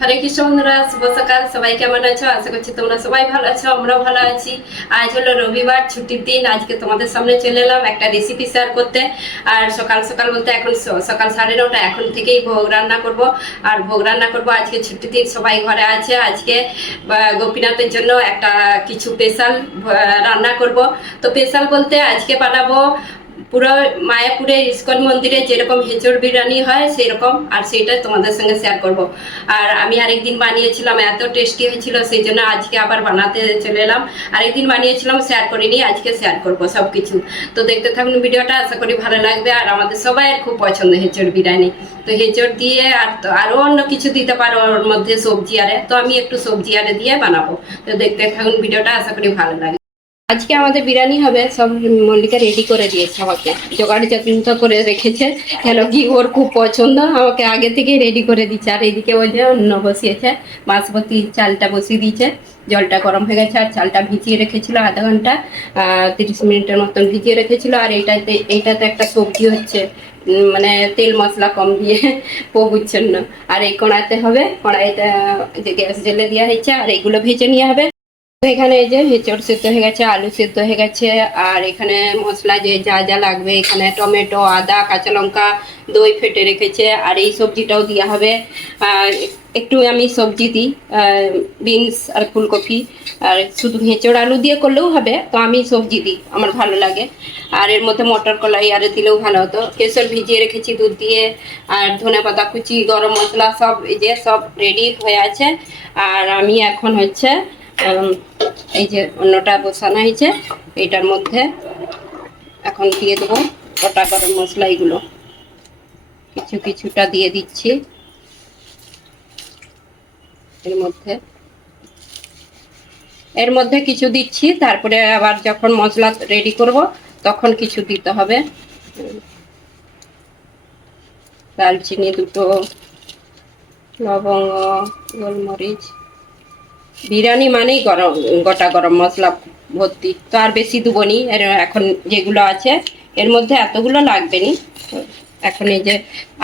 হরে কৃষ্ণ বন্ধুরা, শুভ সকাল। সবাই কেমন আছো? আশা করছি তোমরা সবাই ভালো আছো, আমরাও ভালো আছি। আজ হলো রবিবার, ছুটির দিন। আজকে তোমাদের সামনে চলে এলাম একটা রেসিপি শেয়ার করতে। আর সকাল সকাল বলতে এখন সকাল 9:30, এখন থেকেই ভোগ রান্না করব। আর ভোগ রান্না করব, আজকে ছুটির দিন, সবাই ঘরে আছে। আজকে গোপীনাথের জন্য একটা কিছু স্পেশাল রান্না করব। তো স্পেশাল বলতে আজকে বানাবো পুরো মায়াপুরের ইস্কন মন্দিরে যেরকম হেঁচড় বিরিয়ানি হয় সেরকম, আর সেটা তোমাদের সঙ্গে শেয়ার করব। আর আমি আরেকদিন বানিয়েছিলাম, এত টেস্টি হয়েছিল, সেই জন্য আজকে আবার বানাতে চলে এলাম। আরেকদিন বানিয়েছিলাম, শেয়ার করিনি, আজকে শেয়ার করব সব কিছু। তো দেখতে থাকুন ভিডিওটা, আশা করি ভালো লাগবে। আর আমাদের সবাইয়ের খুব পছন্দ হেঁচড় বিরিয়ানি। তো হেঁচড় দিয়ে আর তো আরও অন্য কিছু দিতে পারো ওর মধ্যে, সবজি আরে, তো আমি একটু সবজি আরে দিয়ে বানাবো। তো দেখতে থাকুন ভিডিওটা, আশা করি ভালো লাগবে। আজকে আমাদের বিরিয়ানি হবে, সব মল্লিকা রেডি করে দিয়েছে, আমাকে জোগাড় যন্ত্র করে রেখেছে। কেন কি ওর খুব পছন্দ, আমাকে আগে থেকে রেডি করে দিচ্ছে। আর এদিকে ওই যে অন্য বসিয়েছে, বাসমতি চালটা বসিয়ে দিয়েছে, জলটা গরম হয়ে গেছে। আর চালটা ভিজিয়ে রেখেছিল আধা ঘন্টা, 30 মিনিটের মতন ভিজিয়ে রেখেছিল। আর এইটাতে একটা সবজি হচ্ছে, মানে তেল মশলা কম দিয়ে প্রভুর জন্য। আর এই কড়াইতে হবে, কড়াইতে যে গ্যাস জ্বেলে দেওয়া হয়েছে, আর এইগুলো ভেজে নেওয়া হবে। এখানে এই যে হেঁচড় সেদ্ধ হয়ে গেছে, আলু সেদ্ধ হয়ে গেছে। আর এখানে মশলা যে যা যা লাগবে, এখানে টমেটো, আদা, কাঁচা লঙ্কা, দই ফেটে রেখেছে। আর এই সবজিটাও দেওয়া হবে। আর একটু আমি সবজি দিই, বিনস আর ফুলকপি। আর শুধু হেঁচড় আলু দিয়ে করলেও হবে, তো আমি সবজি দিই, আমার ভালো লাগে। আর এর মধ্যে মটর কলাই আর দিলেও ভালো হতো। কেশর ভিজিয়ে রেখেছি দুধ দিয়ে। আর ধনেপাতা কুচি, গরম মশলা সব এই যে সব রেডি হয়ে আছে। আর আমি এখন হচ্ছে এই যে অন্যটা বসানো হয়েছে, এইটার মধ্যে এখন দিয়ে দেবো গোটা গরম মশলা। এগুলো কিছু কিছুটা দিয়ে দিচ্ছি এর মধ্যে কিছু দিচ্ছি, তারপরে আবার যখন মশলা রেডি করব তখন কিছু দিতে হবে। দালচিনি দুটো, লবঙ্গ, গোলমরিচ। বিরিয়ানি মানেই গরম, গোটা গরম মশলা ভর্তি, তো আর বেশি দেবো নি। এখন যেগুলো আছে এর মধ্যে এতগুলো লাগবে নি। এখন এই যে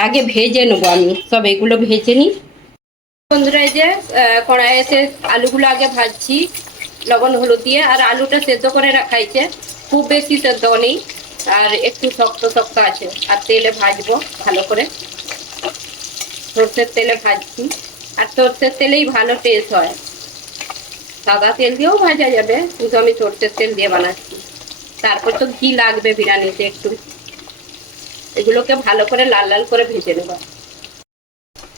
আগে ভেজে নেবো, আমি সব এগুলো ভেজে নিই। বন্ধুরা, এই যে কড়াইতে আলুগুলো আগে ভাজছি লবণ হলুদ দিয়ে। আর আলুটা সেদ্ধ করে রাখাইছে, খুব বেশি সেদ্ধ নেই, আর একটু শক্ত শক্ত আছে। আর তেলে ভাজবো ভালো করে, সর্ষের তেলে ভাজছি। আর সর্ষের তেলেই ভালো টেস্ট হয়, সাদা তেল দিয়েও ভাজা যাবে, কিন্তু আমি সর্ষের তেল দিয়ে বানাচ্ছি। তারপর তো ঘি লাগবে বিরিয়ানিতে একটু। এগুলোকে ভালো করে লাল লাল করে ভেজে নেব।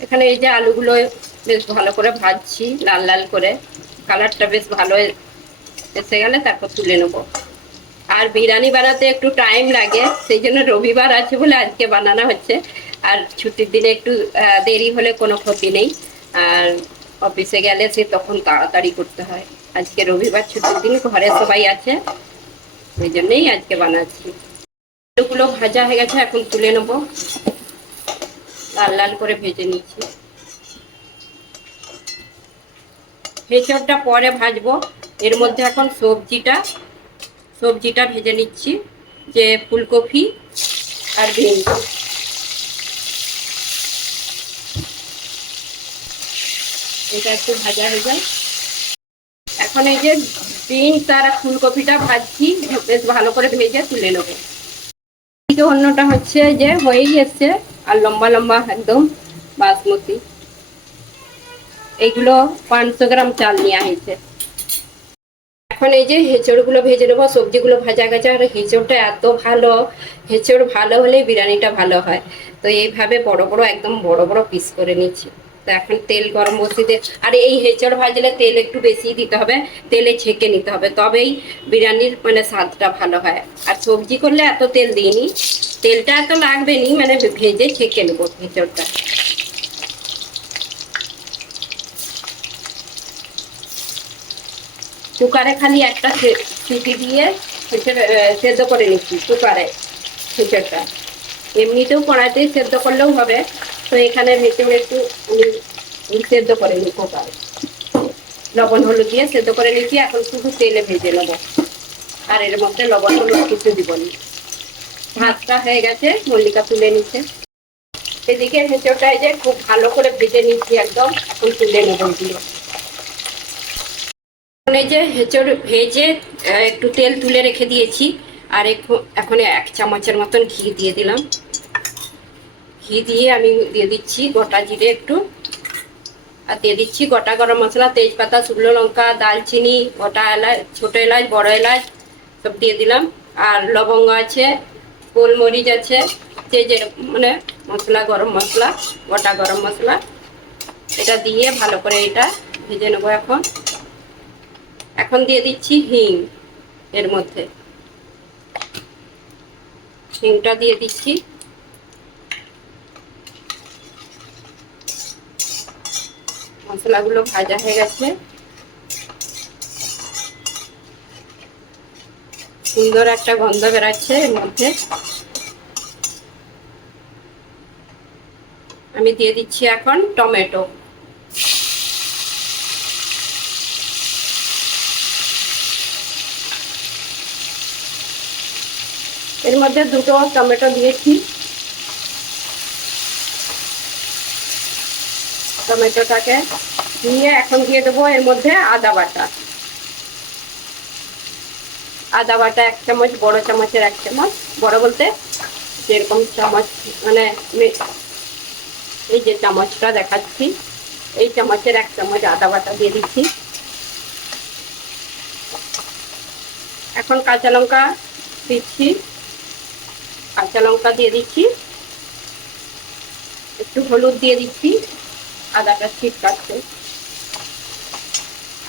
এখানে এই যে আলুগুলো বেশ ভালো করে ভাজছি লাল লাল করে, কালারটা বেশ ভালো এসে গেলে তারপর তুলে নেব। আর বিরিয়ানি বানাতে একটু টাইম লাগে, সেই জন্য রবিবার আছে বলে আজকে বানানো হচ্ছে। আর ছুটির দিনে একটু দেরি হলে কোনো ক্ষতি নেই। আর অফিসে গেলে সে তখন তাড়াতাড়ি করতে হয়। আজকে রবিবার, ছুটির দিন, ঘরে সবাই আছে, ওই জন্যই আজকে বানাচ্ছি। আলুগুলো ভাজা হয়ে গেছে, এখন তুলে নেবো, লাল লাল করে ভেজে নিচ্ছি। হেঁচড়টা পরে ভাজবো। এর মধ্যে এখন সবজিটা ভেজে নিচ্ছি, যে ফুলকপি আর বিনস। এটা একটু ভাজা হয়ে যায়। এখন এই যে বিনস আর ফুলকপিটা ভাজছি, বেশ ভালো করে ভেজে তুলে নেবো। অন্যটা হচ্ছে যে হয়েই এসছে, আর লম্বা লম্বা একদম বাসমতি। এইগুলো 500 গ্রাম চাল নেওয়া হয়েছে। এখন এই যে হেঁচড়গুলো ভেজে নেবো, সবজিগুলো ভাজা গেছে। আর হেঁচড়টা এত ভালো, হেঁচড় ভালো হলেই বিরিয়ানিটা ভালো হয়। তো এইভাবে বড় বড়, একদম বড় বড় পিস করে নিচ্ছি। তো এখন তেল গরম বসিয়ে, আর এই হেঁচড় ভাজলে তেল একটু বেশি দিতে হবে, তেলে ছেঁকে নিতে হবে, তবেই বিরিয়ানির মানে স্বাদটা ভালো হয়। আর সবজি করলে এত তেল দিইনি, তেলটা এত লাগবে নি, মানে ভেজে ছেঁকে নেবো হেঁচড়টা। কুকারে খালি একটা সিটি দিয়ে সেদ্ধ করে নিচ্ছি কুকারে হেঁচড়টা। এমনিতেও কড়াইতেই সেদ্ধ করলেও হবে, তো এখানে ভেতরে একটু সেদ্ধ করে নিই কুকারে, লবণ হলুদ দিয়ে সেদ্ধ করে নিচ্ছি। এখন শুধু তেলে ভেজে নেবো, আর এর মধ্যে লবণ হলুদ কিছু দিব না। ভাতটা হয়ে গেছে, মল্লিকা তুলে নিচ্ছে। এদিকে হেঁচোটা যে খুব ভালো করে ভেজে নিচ্ছি একদম, এখন তুলে নেব এগুলো। এই যে হেঁচড় ভেজে একটু তেল তুলে রেখে দিয়েছি, আর এখন 1 চামচের মতন ঘি দিয়ে দিলাম। ঘি দিয়ে আমি দিয়ে দিচ্ছি গোটা জিরে একটু, আর দিয়ে দিচ্ছি গোটা গরম মশলা, তেজপাতা, শুকনো লঙ্কা, দালচিনি, গোটা এলাচ, ছোট এলাচ, বড় এলাচ সব দিয়ে দিলাম। আর লবঙ্গ আছে, গোলমরিচ আছে, যে মানে মশলা, গরম মশলা, গোটা গরম মশলা, এটা দিয়ে ভালো করে এটা ভেজে নেবো। এখন দিয়ে দিচ্ছি হিং, এর মধ্যে হিংটা দিয়ে দিচ্ছি। মশলাগুলো ভাজা হয়ে গেছে, সুন্দর একটা গন্ধ বেরাচ্ছে এর মধ্যে। আমি দিয়ে দিচ্ছি এখন টমেটো। এর মধ্যে 2টো টমেটো দিয়েছি। টমেটোটাকে দিয়ে এখন দিয়ে দেবো এর মধ্যে আদা বাটা। আদা বাটা 1 চামচ, বড় চামচের 1 চামচ, বড় বলতে যেরকম চামচ, মানে এই যে চামচটা দেখাচ্ছি, এই চামচের 1 চামচ আদা বাটা দিয়ে দিচ্ছি। এখন কাঁচা লঙ্কা দিচ্ছি, কাঁচা লঙ্কা দিয়ে দিচ্ছি, একটু হলুদ দিয়ে দিচ্ছি, আদাটা ছিটকাচ্ছে।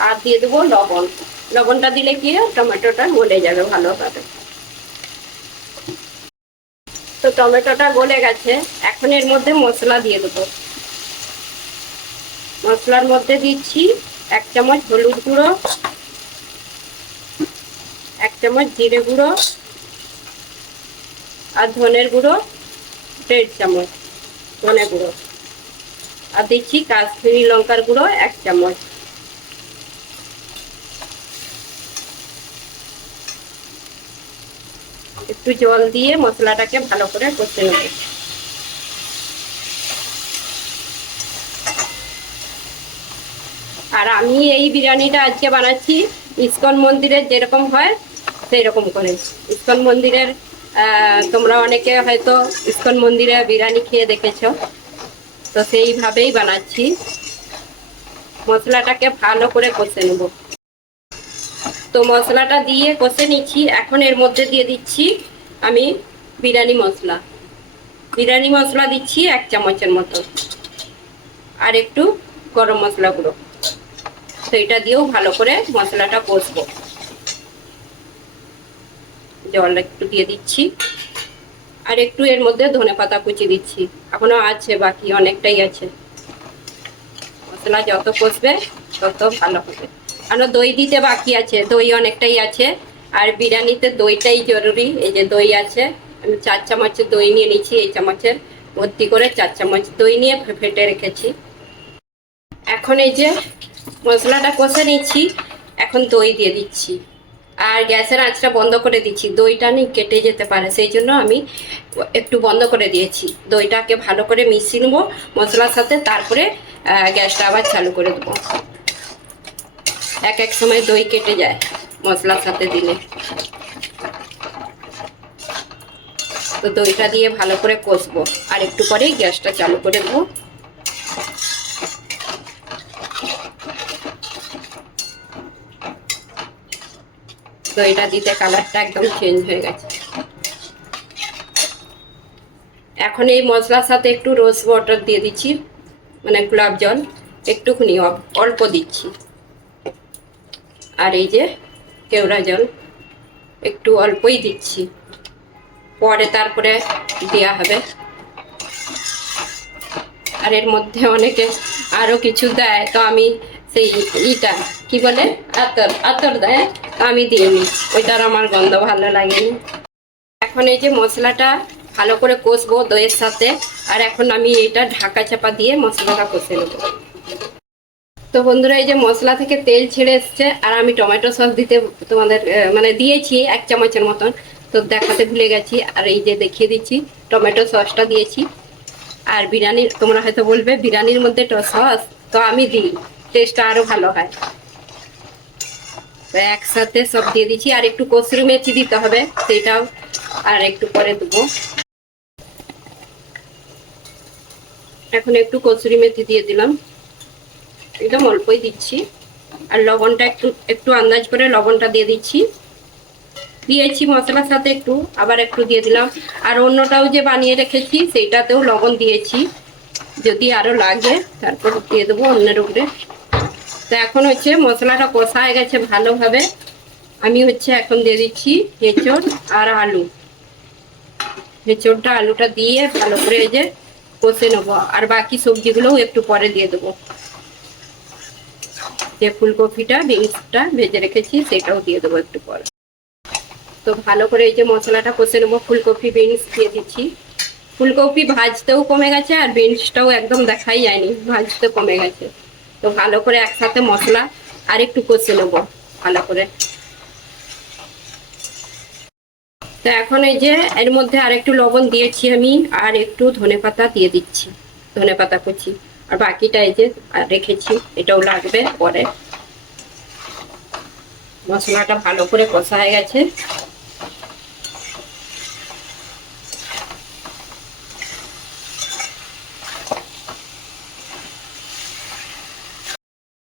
আর দিয়ে দেবো লবণ। লবণটা দিলে কি টমেটোটা গলে যাবে ভালোভাবে। তো টমেটোটা গলে গেছে, এখন এর মধ্যে মশলা দিয়ে দেবো। মশলার মধ্যে দিচ্ছি 1 চামচ হলুদ গুঁড়ো, 1 চামচ জিরে গুঁড়ো, আর ধনের গুঁড়ো 1.5 চামচ ধনে গুঁড়ো, আর দিচ্ছি কাশ্মীরি লঙ্কার গুঁড়ো 1 চামচ। একটু জল দিয়ে মশলাটাকে ভালো করে কষে নেব। আর আমি এই বিরিয়ানিটা আজকে বানাচ্ছি ইসকন মন্দিরের যেরকম হয় সেই রকম করে। ইসকন মন্দিরের তোমরা অনেকে হয়তো ইসকন মন্দিরে বিরিয়ানি খেয়ে দেখেছো, তো সেইভাবেই বানাচ্ছি। মশলাটাকে ভালো করে কষে নেব। তো মশলাটা দিয়ে কষে নিচ্ছি। এখন এর মধ্যে দিয়ে দিচ্ছি আমি বিরিয়ানি মশলা। বিরিয়ানি মশলা দিচ্ছি 1 চামচের মতো, আর একটু গরম মশলা গুঁড়ো। তো এটা দিয়েও ভালো করে মশলাটা কষবো। জল একটু দিয়ে দিচ্ছি, আর একটু এর মধ্যে ধনেপাতা কুচি দিচ্ছি। এখনো আছে, বাকি অনেকটাই আছে। মশলা যত কষবে তত ভালো হবে। আর দই দিতে বাকি আছে, দই অনেকটাই আছে। আর বিরিয়ানিতে দইটাই জরুরি। এই যে দই আছে, আমি 4 চামচের দই নিয়ে নিচ্ছি। এই চামচের ভর্তি করে 4 চামচ দই নিয়ে ফেটে রেখেছি। এখন এই যে মশলাটা কষে নিচ্ছি, এখন দই দিয়ে দিচ্ছি। আর গ্যাসের আঁচটা বন্ধ করে দিচ্ছি, দইটা নিয়ে কেটে যেতে পারে, সেই জন্য আমি একটু বন্ধ করে দিয়েছি। দইটাকে ভালো করে মিশিয়ে নেবো মশলার সাথে, তারপরে গ্যাসটা আবার চালু করে দেবো। এক সময় দই কেটে যায় মশলার সাথে দিলে। তো দইটা দিয়ে ভালো করে কষবো, আর একটু পরেই গ্যাসটা চালু করে দেবো। দইটা দিতে কালারটা একদম চেঞ্জ হয়ে গেছে। এখন এই মশলার সাথে একটু রোজ ওয়াটার দিয়ে দিচ্ছি, মানে গোলাপ জল একটুখানি অল্প দিচ্ছি। আর এই যে কেওড়া জল একটু অল্পই দিচ্ছি, পরে তারপরে দেওয়া হবে। আর এর মধ্যে অনেকে আরো কিছু দেয়, তো আমি সেই ইটা কি বলে আতর দেয়, তো আমি দিইনি, ওইটার আমার গন্ধ ভালো লাগেনি। এখন এই যে মশলাটা ভালো করে কষবো দইয়ের সাথে। আর এখন আমি এটা ঢাকা চাপা দিয়ে মশলাটা কষে নেবো। তো বন্ধুরা, এই যে মশলা থেকে তেল ছেড়ে এসছে, আর আমি টমেটো সস দিতে তোমাদের মানে দিয়েছি 1 চামচের মতন, তো দেখাতে ভুলে গেছি। আর এই যে দেখিয়ে দিচ্ছি টমেটো সসটা দিয়েছি। আর বিরিয়ানি তোমরা হয়তো বলবে বিরিয়ানির মধ্যে তো সস, তো আমি দিই, টেস্টটা আরো ভালো হয়। তো একসাথে সব দিয়ে দিচ্ছি। আর একটু কসুরি মেথি দিতে হবে, সেটাও আর একটু পরে দেবো। এখন একটু কসুরি মেথি দিয়ে দিলাম, একদম অল্পই দিচ্ছি। আর লবণটা একটু একটু আন্দাজ করে লবণটা দিয়ে দিচ্ছি, দিয়েছি মশলার সাথে একটু, আবার একটু দিয়ে দিলাম। আর অন্যটাও যে বানিয়ে রেখেছি সেইটাতেও লবণ দিয়েছি, যদি আরো লাগে তারপর দিয়ে দেবো অন্যের উপরে। তো এখন হচ্ছে মশলাটা কষা হয়ে গেছে ভালোভাবে, আমি হচ্ছে এখন দিয়ে দিচ্ছি এঁচড় আর আলু। এঁচড়টা আলুটা দিয়ে ভালো করে এই যে কষে নেবো। আর বাকি সবজিগুলোও একটু পরে দিয়ে দেবো। যে ফুলকপিটা বিনসটা ভেজে রেখেছি সেটাও দিয়ে দেবো একটু পরে। তো ভালো করে এই যে মশলাটা কষে নেবো, ফুলকপি বিনস দিয়ে দিচ্ছি। ফুলকপি ভাজতেও কমে গেছে আর বিনসটাও একদম দেখাই যায়নি, ভাজতে কমে গেছে। তো ভালো করে একসাথে মশলা আর একটু কষে নেবো ভালো করে। তো এখন এই যে এর মধ্যে আর একটু লবণ দিয়েছি আমি, আর একটু ধনেপাতা দিয়ে দিচ্ছি, ধনেপাতা কুচি। আর বাকিটা এই যে রেখেছি, এটাও লাগবে পরে। মশলাটা ভালো করে কষা হয়ে গেছে।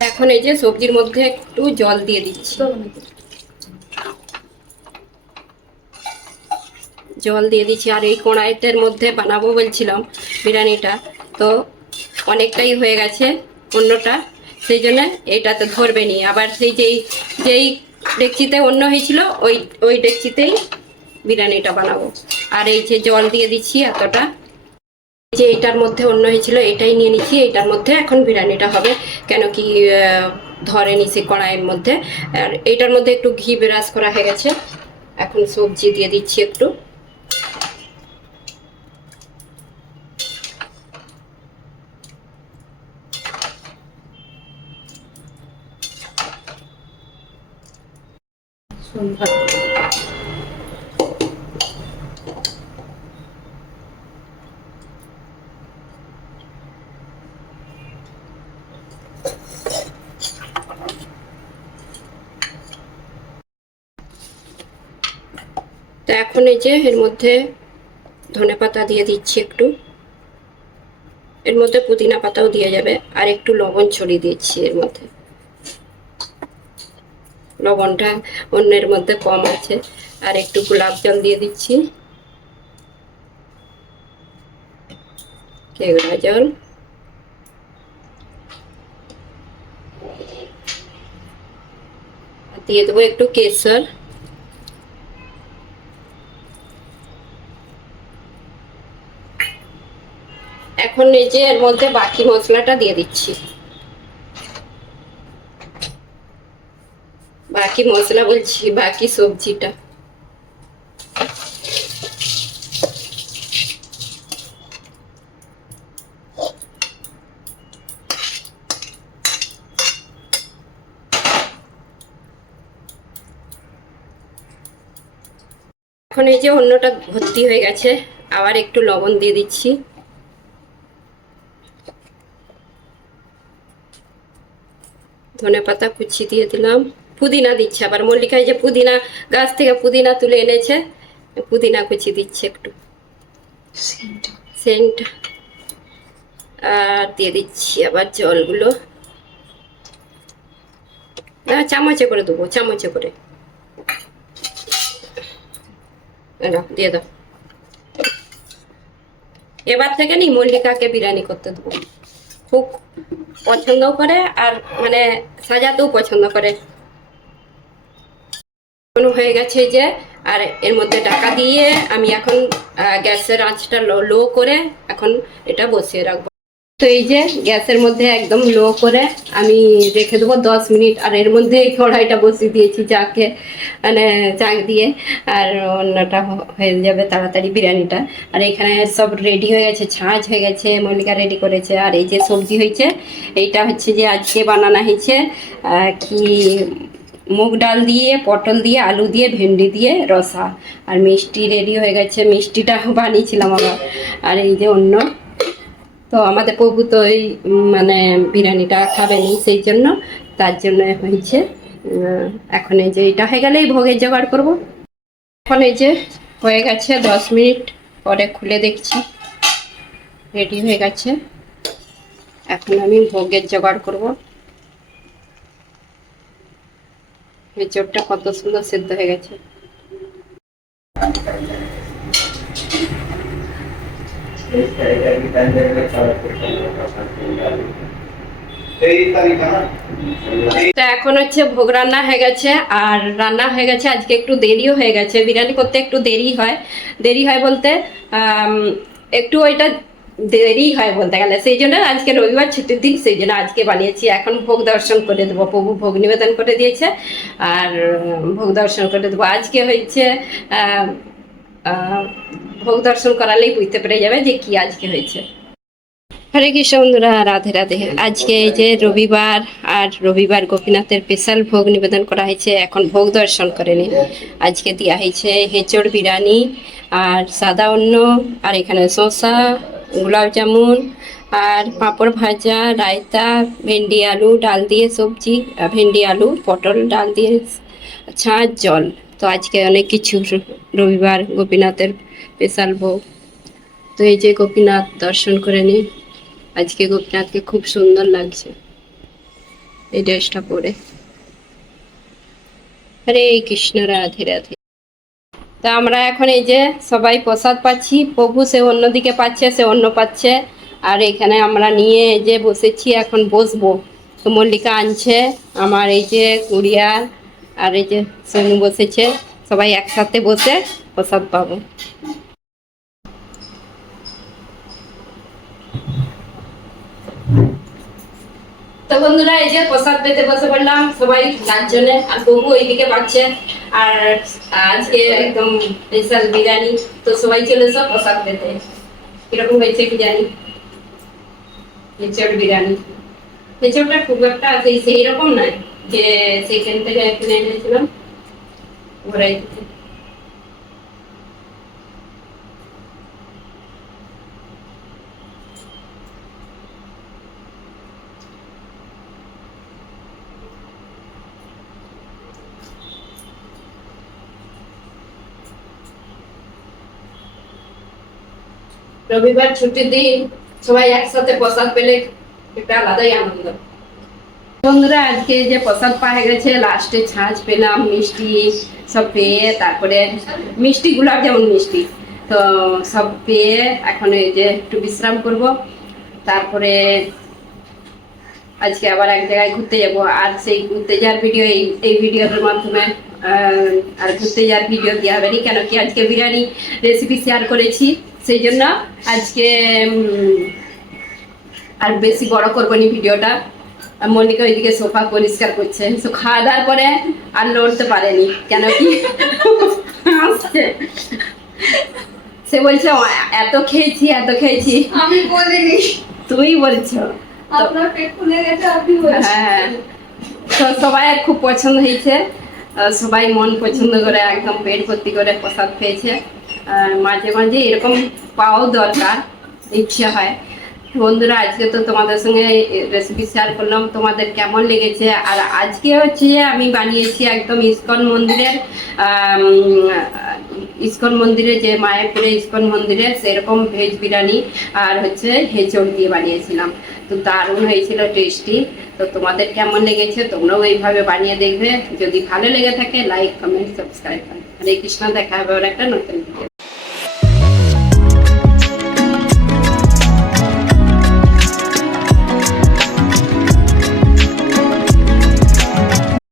এখন এই যে সবজির মধ্যে একটু জল দিয়ে দিচ্ছি, জল দিয়ে দিচ্ছি। আর এই কড়াইটার মধ্যে বানাবো বলছিলাম বিরিয়ানিটা, তো অনেকটাই হয়ে গেছে অন্যটা, সেই জন্য এইটাতে ধরবে নি। আবার সেই যেই ডেকচিতে অন্য হয়েছিল ওই ওই ডেকচিতেই বিরিয়ানিটা বানাবো। আর এই যে জল দিয়ে দিচ্ছি এতটা, যে এটার মধ্যে অন্য হয়েছিল এটাই নিয়ে নিচ্ছি, এটার মধ্যে এখন বিরিয়ানিটা হবে। কেন কি ধরেনি সে কড়াইয়ের মধ্যে। আর এটার মধ্যে একটু ঘি ব্রাশ করা হয়ে গেছে। এখন সবজি দিয়ে দিচ্ছি একটু, তো এখন এই যে এর মধ্যে ধনেপাতা দিয়ে দিচ্ছি একটু, এর মধ্যে পুদিনা পাতাও দিয়ে যাবে। আর একটু লবণ ছড়িয়ে দিচ্ছি এর মধ্যে, লবণটা অন্যের মধ্যে কম আছে। আর একটু গোলাপ জল দিয়ে দিচ্ছি, কেওড়া জল। দিয়ে দেবো একটু কেশর। এখন এই যে এর মধ্যে বাকি মশলাটা দিয়ে দিচ্ছি, বাকি মশলা বলছি বাকি সবজিটা। এখন এই যে অন্যটা ভর্তি হয়ে গেছে, আবার একটু লবণ দিয়ে দিচ্ছি। ধনেপাতা কুচি দিয়ে দিলাম, পুদিনা দিচ্ছে আবার মল্লিকা, এই যে পুদিনা গাছ থেকে পুদিনা তুলে এনেছে, পুদিনা কুচি দিচ্ছে একটু সেন্ট। আর দিয়ে দিচ্ছি আবার জলগুলো, চামচে করে দেবো, চামচে করে দিয়ে দাও। এবার থেকে নি মল্লিকাকে বিরিয়ানি করতে দেবো, খুব পছন্দও করে আর মানে সাজাতেও পছন্দ করে। হয়ে গেছে যে, আর এর মধ্যে ঢাকা দিয়ে আমি এখন গ্যাসের আঁচটা লো করে এখন এটা বসিয়ে রাখবো। তো এই যে গ্যাসের মধ্যে একদম লো করে আমি রেখে দেবো 10 মিনিট। আর এর মধ্যে কড়াইটা বসিয়ে দিয়েছি চাকে, মানে চাক দিয়ে, আর অন্যটা হয়ে যাবে তাড়াতাড়ি বিরিয়ানিটা। আর এখানে সব রেডি হয়ে গেছে, ছাঁচ হয়ে গেছে, মল্লিকা রেডি করেছে। আর এই যে সবজি হয়েছে, এইটা হচ্ছে যে আজকে বানানো হয়েছে কি মুগ ডাল দিয়ে, পটল দিয়ে, আলু দিয়ে, ভেন্ডি দিয়ে রসা। আর মিষ্টি রেডি হয়ে গেছে, মিষ্টিটা বানিয়েছিলাম আবার। আর এই যে অন্য তো আমাদের প্রভু তো ওই মানে বিরিয়ানিটা খাবেনি, সেই জন্য তার জন্য হয়েছে। এখন এই যে এটা হয়ে গেলেই ভোগের জোগাড় করব। এখন এই যে হয়ে গেছে, 10 মিনিট পরে খুলে দেখছি রেডি হয়ে গেছে। এখন আমি ভোগের জোগাড় করব। এঁচোড়টা কত সুন্দর সেদ্ধ হয়ে গেছে। তো এখন হচ্ছে ভোগ রান্না হয়ে গেছে, আর রান্না হয়ে গেছে। আজকে একটু দেরিও হয়ে গেছে, বিরিয়ানি করতে একটু দেরি হয়। দেরি হয় বলতে একটু ওইটা দেরি হয় বলতে গেলে, সেই জন্য আজকে রবিবার ছুটির দিন, সেই জন্য আজকে বানিয়েছি। এখন ভোগ দর্শন করে দেবো, প্রভু ভোগ নিবেদন করে দিয়েছে, আর ভোগ দর্শন করে দেবো। আজকে হয়েছে ভোগ দর্শন করালেই বুঝতে পেরে যাবে যে কি আজকে হয়েছে। হরে কৃষ্ণ বন্ধুরা, রাধে রাধে। আজকে এই যে রবিবার, আর রবিবার গোপীনাথের স্পেশাল ভোগ নিবেদন করা হয়েছে। এখন ভোগ দর্শন করে নিন। আজকে দেওয়া হয়েছে হেঁচড় বিরিয়ানি আর সাদা অন্ন, আর এখানে শসা, গোলাপ জামুন, আর পাঁপড় ভাজা, রায়তা, ভেন্ডি আলু ডাল দিয়ে সবজি, ভেন্ডি আলু পটল ডাল দিয়ে ছাঁচ, জল। তো আজকে অনেক কিছু, রবিবার গোপীনাথের স্পেশাল ভোগ। তো এই যে গোপীনাথ দর্শন করে নিন। আজকে গোপীনাথকে খুব সুন্দর লাগছে এই ড্রেসটা পরে। হরে কৃষ্ণ, রাধে রাধে। তা আমরা এখন এই যে সবাই প্রসাদ পাচ্ছি, প্রভু সে অন্যদিকে পাচ্ছে, সে অন্য পাচ্ছে, আর এখানে আমরা নিয়ে এই যে বসেছি, এখন বসবো। তো মল্লিকা আনছে, আমার এই যে গুড়িয়া আর এই যে সোনু বসেছে, সবাই একসাথে বসে প্রসাদ পাবো। তো বন্ধুরা এই যে প্রসাদ পেতে বসে পড়লাম সবাই চারজনে, আর প্রভু ওইদিকে পাচ্ছে। আর আজকে একদম স্পেশাল বিরিয়ানি, তো সবাই চলে এসো প্রসাদ পেতে। কিরকম হয়েছে কি জানি এঁচড় বিরিয়ানি। এঁচড়টা খুব একটা সেই রকম নয় যে সেখান থেকে কিনে এনেছিলাম ঘোরাই থেকে। রবিবার ছুটির দিন, সবাই একসাথে প্রসাদ পেলে একটা আলাদাই আনন্দ। বন্ধুরা আজকে যে প্রসাদ পাওয়া গেছে, লাস্টে ছাঁচ পেলাম, মিষ্টি সব পেয়ে, তারপরে মিষ্টি গোলাপ যেমন মিষ্টি, তো সব পেয়ে এখন এই যে একটু বিশ্রাম করব। তারপরে আজকে আবার এক জায়গায় ঘুরতে যাব, আর সেই ঘুরতে যাওয়ার ভিডিও এই ভিডিওর মাধ্যমে আর ঘুরতে যাওয়ার ভিডিও দেওয়া হবে না, কেন কি আজকে বিরিয়ানি রেসিপি শেয়ার করেছি, সেই জন্য আজকে আর বেশি বড় করবো নি ভিডিওটা। মনিকা ওইদিকে সোফা পরিষ্কার করছে, তো খাওয়া দাওয়ার পরে আর লড়তে পারেনি, কেন কি আসছে, সে বলছে এত খেয়েছি এত খেয়েছি। আমি বলিনি, তুমি বলছো। আপনার পেট ফুলে গেছে, আপনি বলছেন। হ্যাঁ, তো সবাই খুব পছন্দ হয়েছে, সবাই মন পছন্দ করে একদম পেট ভর্তি করে প্রসাদ পেয়েছে। মাঝে মাঝে এরকম পাওয়াও দরকার, ইচ্ছা হয়। বন্ধুরা আজকে তো তোমাদের সঙ্গে রেসিপি শেয়ার করলাম, তোমাদের কেমন লেগেছে? আর আজকে হচ্ছে যে আমি বানিয়েছি একদম ইস্কন মন্দিরে যে মায়াপুরে ইস্কন মন্দিরে সেরকম ভেজ বিরিয়ানি আর হচ্ছে হেঁচড় দিয়ে বানিয়েছিলাম। তো দারুণ হয়েছিল, টেস্টি। তো তোমাদের কেমন লেগেছে? তোমরাও এইভাবে বানিয়ে দেখবে। যদি ভালো লেগে থাকে লাইক কমেন্ট সাবস্ক্রাইব করো। হরে কৃষ্ণ, দেখা হবে ওর একটা নতুন ভিডিও।